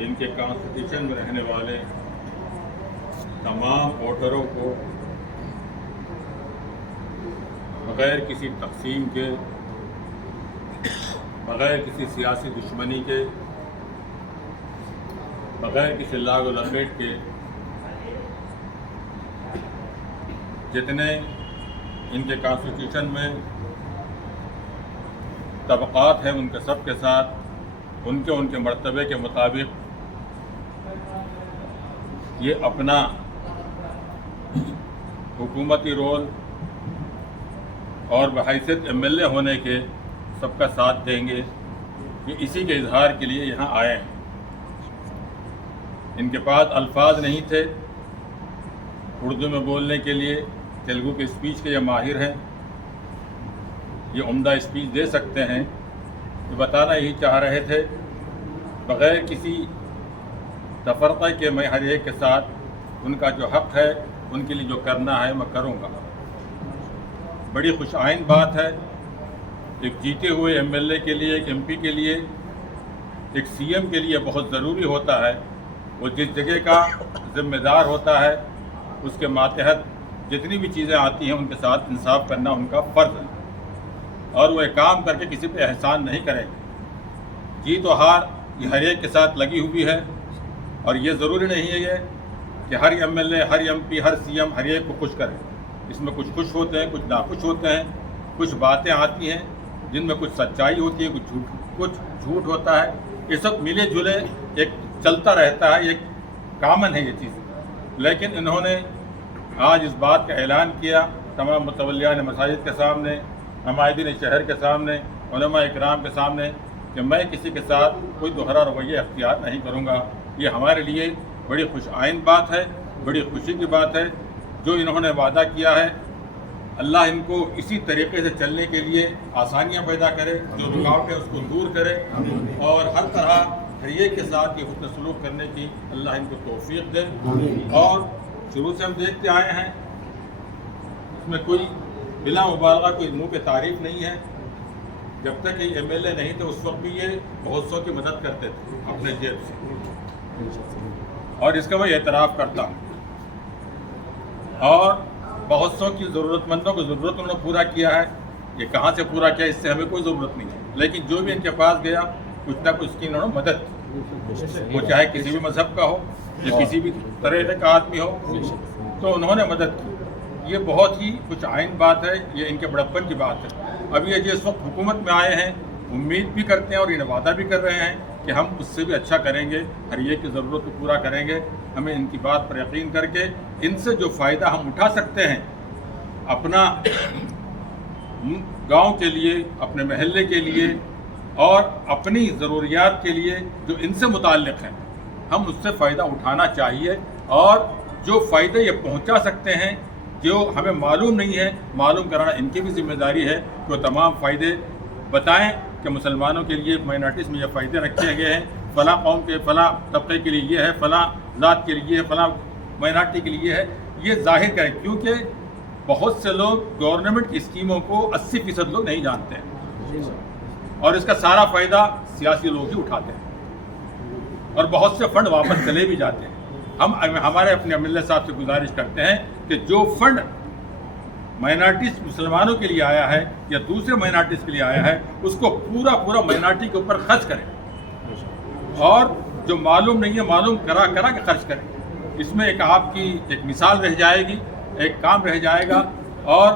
ان کے کانسٹیٹیوشن میں رہنے والے تمام ووٹروں کو بغیر کسی تقسیم کے، بغیر کسی سیاسی دشمنی کے، بغیر کسی لاگ و لپیٹ کے، جتنے ان کے کانسٹیٹیوشن میں طبقات ہیں ان کے سب کے ساتھ ان کے مرتبے کے مطابق یہ اپنا حکومتی رول اور بحیثیت ایم ایل اے ہونے کے سب کا ساتھ دیں گے، کہ اسی کے اظہار کے لیے یہاں آئے ہیں۔ ان کے پاس الفاظ نہیں تھے اردو میں بولنے کے لیے، تیلگو کے اسپیچ کے یہ ماہر ہیں، یہ عمدہ اسپیچ دے سکتے ہیں۔ یہ بتانا یہی چاہ رہے تھے بغیر کسی تفرقہ کے میں ہر ایک کے ساتھ ان کا جو حق ہے، ان کے لیے جو کرنا ہے میں کروں گا۔ بڑی خوش آئند بات ہے، ایک جیتے ہوئے ایم ایل اے کے لیے، ایک ایم پی کے لیے، ایک سی ایم کے لیے بہت ضروری ہوتا ہے وہ جس جگہ کا ذمہ دار ہوتا ہے اس کے ماتحت جتنی بھی چیزیں آتی ہیں ان کے ساتھ انصاف کرنا ان کا فرض ہے، اور وہ ایک کام کر کے کسی پہ احسان نہیں کرے گا۔ جیت و ہار یہ ہر ایک کے ساتھ لگی ہوئی ہے، اور یہ ضروری نہیں ہے یہ کہ ہر ایم ایل اے، ہر ایم پی، ہر سی ایم ہر ایک کو خوش کرے۔ اس میں کچھ خوش ہوتے ہیں، کچھ ناخوش ہوتے ہیں، کچھ باتیں آتی ہیں جن میں کچھ سچائی ہوتی ہے، کچھ جھوٹ ہوتا ہے۔ یہ سب ملے جلے ایک چلتا رہتا ہے، ایک کامن ہے یہ چیز۔ لیکن انہوں نے آج اس بات کا اعلان کیا تمام متولیان مساجد کے سامنے، عمائدین شہر کے سامنے، علماء اکرام کے سامنے، کہ میں کسی کے ساتھ کوئی دوہرا رویہ اختیار نہیں کروں گا۔ یہ ہمارے لیے بڑی خوش آئند بات ہے، بڑی خوشی کی بات ہے۔ جو انہوں نے وعدہ کیا ہے اللہ ان کو اسی طریقے سے چلنے کے لیے آسانیاں پیدا کرے، جو رکاوٹ ہے اس کو دور کرے، اور ہر طرح ہر ایک کے ساتھ یہ حسن سلوک کرنے کی اللہ ان کو توفیق دے۔ اور شروع سے ہم دیکھتے آئے ہیں اس میں کوئی بلا مبالغہ کوئی منہ پہ تعریف نہیں ہے۔ جب تک یہ ایم ایل اے نہیں تھے اس وقت بھی یہ بہت سو کی مدد کرتے تھے اپنے جیب سے، اور اس کا میں اعتراف کرتا ہوں۔ اور بہت سو کی ضرورت مندوں کو ضرورت انہوں نے پورا کیا ہے۔ یہ کہاں سے پورا کیا اس سے ہمیں کوئی ضرورت نہیں ہے، لیکن جو بھی ان کے پاس گیا کچھ نہ کچھ کی انہوں نے مدد کی، وہ چاہے کسی بھی مذہب کا ہو یا کسی بھی طرح کا آدمی ہو، تو انہوں نے مدد کی۔ یہ بہت ہی کچھ آئند بات ہے، یہ ان کے بڑپن کی بات ہے۔ اب یہ جس وقت حکومت میں آئے ہیں امید بھی کرتے ہیں اور انہیں وعدہ بھی کر رہے ہیں کہ ہم اس سے بھی اچھا کریں گے، ہر ایک کی ضرورت کو پورا کریں گے۔ ہمیں ان کی بات پر یقین کر کے ان سے جو فائدہ ہم اٹھا سکتے ہیں اپنا گاؤں کے لیے، اپنے محلے کے لیے اور اپنی ضروریات کے لیے جو ان سے متعلق ہیں، ہم اس سے فائدہ اٹھانا چاہیے۔ اور جو فائدے یہ پہنچا سکتے ہیں جو ہمیں معلوم نہیں ہے، معلوم کرانا ان کی بھی ذمہ داری ہے کہ وہ تمام فائدے بتائیں کہ مسلمانوں کے لیے مائنارٹیز میں یہ فائدے رکھے گئے ہیں، فلاں قوم کے فلاں طبقے کے لیے یہ ہے، فلاں ذات کے لیے یہ ہے، فلاں مائنارٹی کے لیے یہ ہے۔ یہ ظاہر کریں، کیونکہ بہت سے لوگ گورنمنٹ کی اسکیموں کو 80% لوگ نہیں جانتے ہیں، اور اس کا سارا فائدہ سیاسی لوگ ہی اٹھاتے ہیں، اور بہت سے فنڈ واپس چلے بھی جاتے ہیں۔ ہم ہمارے اپنے ایم ایل اے صاحب سے گزارش کرتے ہیں کہ جو فنڈ مائنارٹیز مسلمانوں کے لیے آیا ہے یا دوسرے مائنارٹیز کے لیے آیا ہے اس کو پورا مائنارٹی کے اوپر خرچ کریں، اور جو معلوم نہیں ہے معلوم کرا کے خرچ کریں۔ اس میں ایک آپ کی ایک مثال رہ جائے گی، ایک کام رہ جائے گا، اور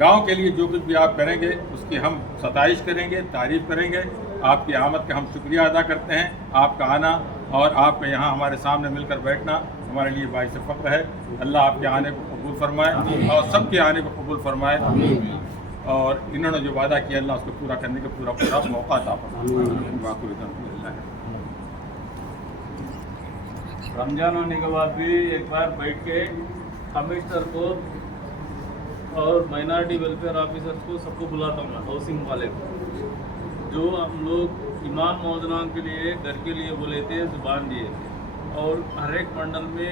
گاؤں کے لیے جو کچھ بھی آپ کریں گے اس کی ہم ستائش کریں گے، تعریف کریں گے۔ آپ کی آمد کا ہم شکریہ ادا کرتے ہیں۔ آپ کا آنا اور آپ کا یہاں ہمارے سامنے مل کر بیٹھنا ہمارے لیے باعث فخر ہے۔ اللہ آپ کے آنے کو قبول فرمائے اور سب کے آنے کو قبول فرمائے، اور انہوں نے جو وعدہ کیا اللہ اس کو پورا کرنے کا پورا موقع عطا فرمائے۔ رمضان ہونے کے بعد بھی ایک بار بیٹھ کے کمشنر کو اور مائنارٹی ویلفیئر آفیسرس کو سب کو بلاتا ہوں، ہاؤسنگ والے کو، جو ہم لوگ امام موازنان کے لیے گھر کے لیے بولے تھے، زبان دیے تھے، اور ہر ایک منڈل میں